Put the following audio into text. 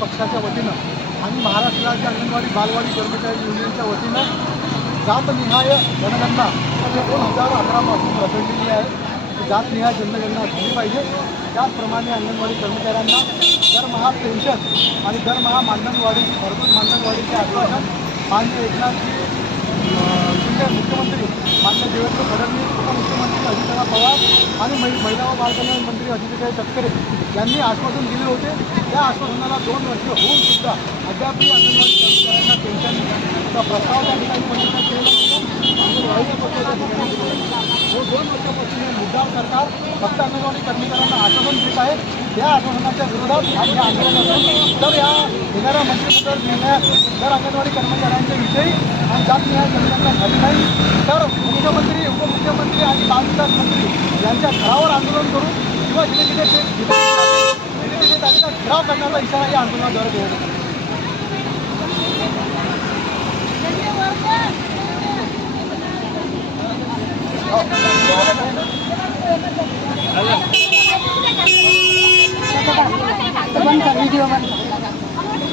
पक्षाच्या वतीनं आणि महाराष्ट्र राज्य अंगणवाडी बालवाडी कर्मचारी युनियनच्या वतीनं जातनिहाय जनगणना दोन हजार अकरापासून रखडलेली आहे. जातनिहाय जनगणना झाली पाहिजे. त्याचप्रमाणे अंगणवाडी कर्मचाऱ्यांना दरमहा पेन्शन आणि दरमहा मानधनवाढीची भरपूर मानधनवाढीचे आश्वासन मान्य एकनाथ अं, शिंदे मुख्यमंत्री मान्य देवेंद्र आणि महि महिला व बालकल्याण मंत्री अजितदाई तटकरे यांनी आश्वासन दिले होते. त्या आश्वासनाला दोन वर्ष होऊन सुद्धा अद्यापही अंगणवाडी कर्मचाऱ्यांना पेन्शनचा प्रस्ताव त्या ठिकाणी मंडळात तो दोन वर्षापासून हे मुद्दाम सरकार फक्त अंगणवाडी कर्मचाऱ्यांना आश्वासन देत आहे. त्या आश्वासनाच्या विरोधात आणि हे तर येणाऱ्या मंत्रिमंडळ निर्णयात जर अंगणवाडी कर्मचाऱ्यांच्या विषयी आणि जातनिहाय जनगणना झाली नाही तर मुख्यमंत्री उपमुख्यमंत्री आणि बालविकास मंत्री यांच्या घरावर आंदोलन करून किंवा जिथे जिथे ते जिथे जिथे तिथे त्यांचा घराव करण्याचा इशारा या आंदोलनाद्वारे देण्यात कर व्हिडिओ बंद कर